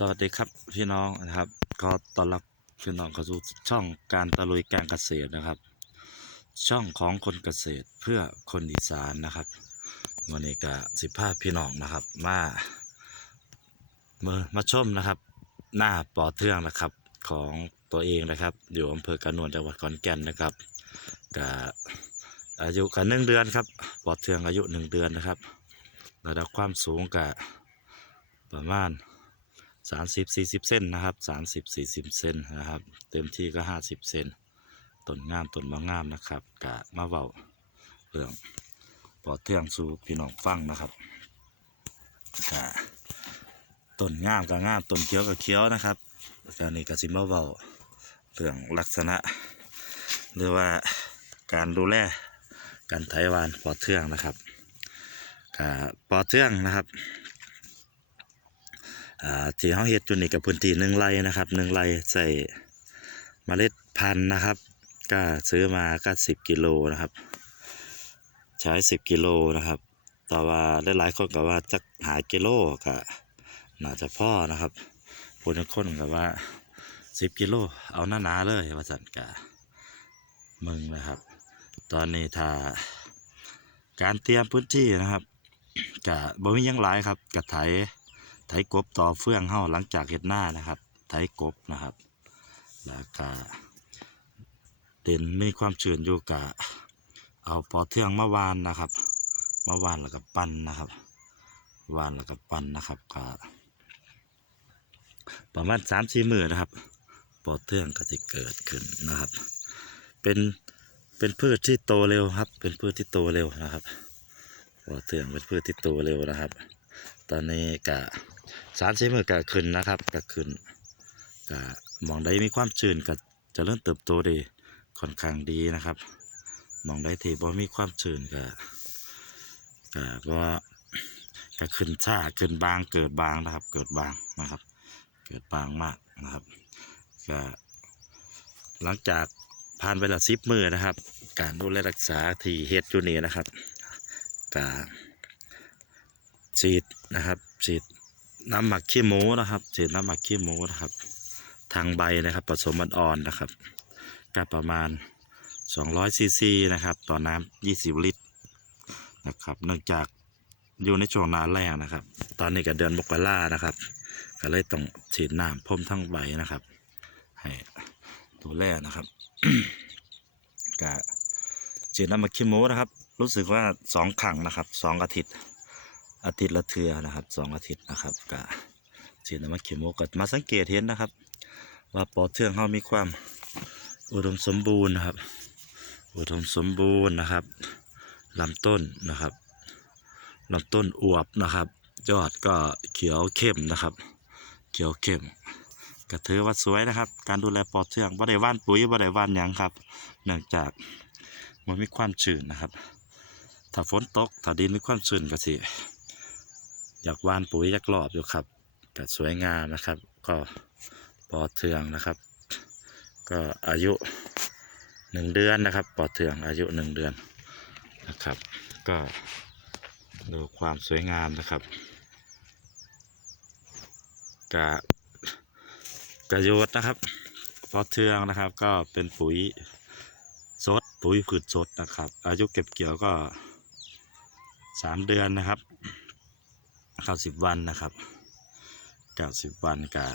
สวัสดีครับพี่น้องนะครับก็ต้อนรับพี่น้องเข้าสู่ช่องการตะลุยการเกษตรนะครับ ช่องของคนเกษตรเพื่อคนอีสานนะครับวันนี้ก็สิบภาพพี่น้องนะครับมามื่อมาชมนะครับ หน้าปอเทืองนะครับของตัวเองนะครับ อยู่อำเภอกระนวนจังหวัดขอนแก่นนะครับก็อายุกันหนึ่งเดือนครับปอเทืองอายุหนึ่งเดือนนะครับระดับความสูงก็ประมาณ สามสิบสี่สิบเซนนะครับสามสิบสี่สิบเซนนะครับ เต็มที่ก็ห้าสิบเซนต้นงามต้นบางงามนะครับกะมาเบาเรื่องปอเทืองสู่พี่น้องฟังนะครับกะต้นงามก็งามต้นเขียวก็เขียวนะครับการนี้ก็สิมาเบาเรื่องลักษณะ หรือว่าการดูแลการไถหวานปอเทืองนะครับกะปอเทืองนะครับ อ่าที่เขาเฮ็ดอยู่นี่กับพื้นที่หนึ่งไร่นะครับหนึ่งไร่ใส่เมล็ดพันธุ์นะครับ ก็ซื้อมาก็สิบกิโลนะครับ ใช้สิบกิโลนะครับ แต่ว่าหลายๆคนก็ว่าจักหากิโลก็น่าจะพ่อนะครับผู้บางคนก็ว่าสิบกิโลเอาหน้าๆเลยว่าสันกะมึงนะครับ ตอนนี้ถ้าการเตรียมพื้นที่นะครับกะบ่มียังหลายครับกะไถ ไถกบต่อเฟื่องเฮาหลังจากเห็ดหน้านะครับ ไถกบนะครับแล้วก็เด่นมีความชื้นอยู่กะเอาปอเทืองมาวานนะครับมาวานแล้วก็ปั้นนะครับ วานแล้วก็ปั้นนะครับก็ประมาณสามสี่มือนะครับ ปอเทืองก็จะเกิดขึ้นนะครับ เป็นเป็นพืชที่โตเร็วครับ เป็นพืชที่โตเร็วนะครับปอเทืองเป็นพืชที่โตเร็วนะครับ ตอนนี้กะ สารเสมือกะขึ้นนะครับกะขึ้นกะมองได้มีความชื้นกะจะเริ่มเติบโตด้ค่อนข้างดีนะครับมองได้ที่บ่มีความชื้นกะกะว่กะขึ้นช้าขึ้นบางเกิดบางนะครับ เกิดบางนะครับ เกิดบางมากนะครับกะหลังจากผ่านไปและสิบมือนะครับ การดูแลรักษาที่เฮ็ดอยู่นี่นะครับกะฉีดนะครับฉีด น้ำหมักขี้หมูนะครับฉีดน้ำหมักขี้หมูนะครับ ทางใบนะครับผสมอ่อนๆนะครับก็ประมาณ 200ซีซีนะครับต่อน้ำ20 ลิตรนะครับเนื่องจากอยู่ในช่วงหนาแรงนะครับ ตอนนี้ก็เดือนมกรานะครับ ก็เลยต้องฉีดน้ำพ่มทั้งใบนะครับ ให้ดูแลนะครับก็ฉีดน้ำหมักขี้หมูนะครับ รู้สึกว่าสองครั้งนะครับสองอาทิตย์ อาทิตย์ละเทือนะครับสองอาทิตย์นะครับกะฉีน้ำมันเขียวโมกัดมาสังเกตเห็นนะครับ ว่าปอเทืองเขามีความอุดมสมบูรณ์นะครับ อุดมสมบูรณ์นะครับลำต้นนะครับลำต้นอวบนะครับ ยอดก็เขียวเข้มนะครับ เขียวเข้มก็ถือว่าสวยนะครับ การดูแลปอเทืองบ่ได้ว่านปุ๋ยบ่ได้ว่านยังครับ เนื่องจากมันมีความชื้นนะครับ ถ้าฝนตกถ้าดินมีความชื้นก็สิ อยากว่านปุ๋ยอยากรอบอยู่ครับก็สวยงามนะครับ ก็ปอเทืองนะครับ ก็อายุหนึ่งเดือนนะครับปอเทืองอายุหนึ่งเดือนนะครับ ก็ดูความสวยงามนะครับกะกระโยชน์นะครับปอเทืองนะครับ ก็เป็นปุ๋ยสดปุ๋ยผืดสดนะครับ อายุเก็บเกี่ยวก็สามเดือนนะครับ เก้าสิบวันนะครับเก้าสิบวันก็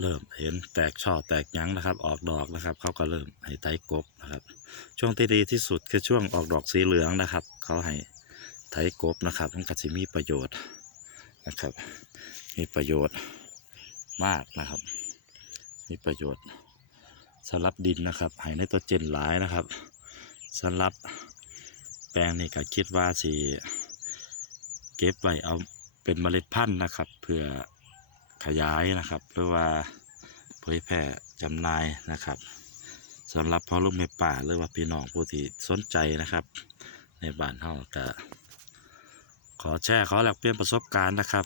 เริ่มเห็นแตกช่อแตกยั้งนะครับ ออกดอกนะครับ เขาก็เริ่มให้ไถกบนะครับ ช่วงที่ดีที่สุดคือช่วงออกดอกสีเหลืองนะครับ เขาให้ไถกบนะครับ มันก็จะมีประโยชน์นะครับ มีประโยชน์มากนะครับ มีประโยชน์สำหรับดินนะครับให้ในตัวเจนหลายนะครับสำหรับแปลงนี่ก็คิดว่าสี เก็บไว้เอาเป็นเมล็ดพันธุ์นะครับ เพื่อขยายนะครับหรือว่าเผยแพร่จำหน่ายนะครับสำหรับพ่อลูกแม่ป่าหรือว่าพี่น้องผู้ที่สนใจนะครับ ในบ้านเฮาก็ขอแชร์ขอแลกเปลี่ยนประสบการณ์นะครับ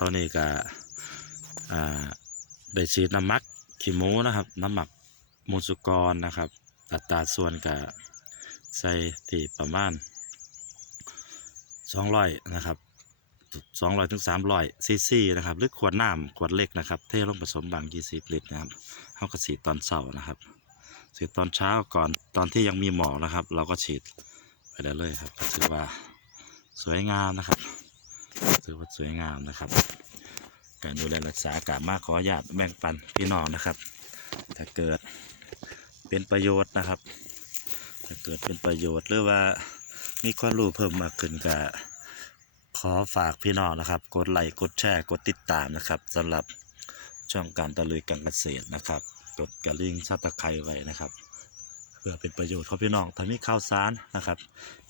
ตอนนี้ก็อ่าได้ฉีดน้ำหมักขี้หมูนะครับ น้ำหมักมูสุกรนะครับอัตราส่วนก็ใส่ที่ประมาณสองร้อยนะครับ สองร้อยถึงสามร้อยซีซีนะครับ หรือขวดน้ำขวดเล็กนะครับ เทลงผสมบางยี่สิบลิตรนะครับเขาก็ฉีดตอนเช้านะครับฉีดตอนเช้าก่อนตอนที่ยังมีหมอกนะครับ เราก็ฉีดไปได้เลยครับก็ถือว่าสวยงามนะครับ ถือว่าสวยงามนะครับ การดูแลรักษาอากาศมากขออนุญาตแบ่งปันพี่น้องนะครับ ถ้าเกิดเป็นประโยชน์นะครับ ถ้าเกิดเป็นประโยชน์หรือว่ามีความรู้เพิ่มมากขึ้นก็ ขอฝากพี่น้องนะครับ กดไลค์กดแชร์กดติดตามนะครับสำหรับช่องการตะลุยการเกษตรนะครับ กดกระลิ่งซับตะไคร้ไว้นะครับ เพื่อเป็นประโยชน์ของพี่น้องถ้ามีข่าวสารนะครับ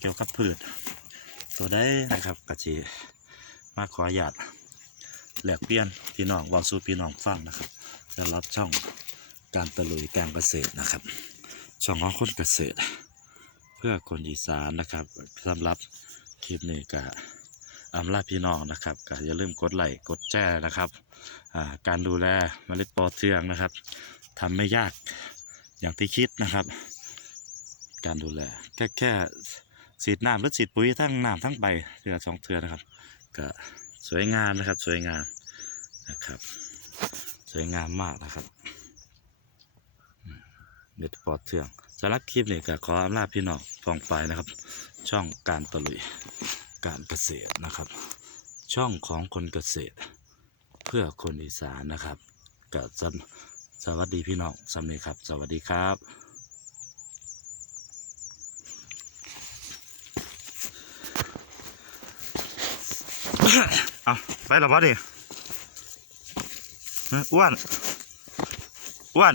เกี่ยวกับพืช ตัวได้นะครับกระจีมาขออนุญาตแหลกเปลี่ยนพี่น้องวาสู่พี่น้องฟังนะครับสำหรับช่องการตะลุยการเกษตรนะครับ ช่องของคนเกษตร เพื่อคนอีสานนะครับสำหรับคลิปนี้ก็ อำลาพี่น้องนะครับก็อย่าลืมกดไลค์กดแชร์นะครับการดูแลเมล็ดปอเทืองนะครับทำไม่ยากอย่างที่คิดนะครับ การดูแลแค่แค่สีดน้ำหรือสีดปุ๋ยทั้งน้ำทั้งใบเทือสองเทือนะครับ ก็สวยงามนะครับสวยงามนะครับ สวยงามมากนะครับเด็ดปอดเทืองสำหรับคลิปนี้ก็ขออำลาพี่น้องฟองไปนะครับ ช่องการตะลุย การเกษตรนะครับ ช่องของคนเกษตร เพื่อคนอีสานนะครับก็สำสวัสดีพี่น้องสำเนีครับ สวัสดีครับเอาไปหรอวะดิอ้วนอ้วน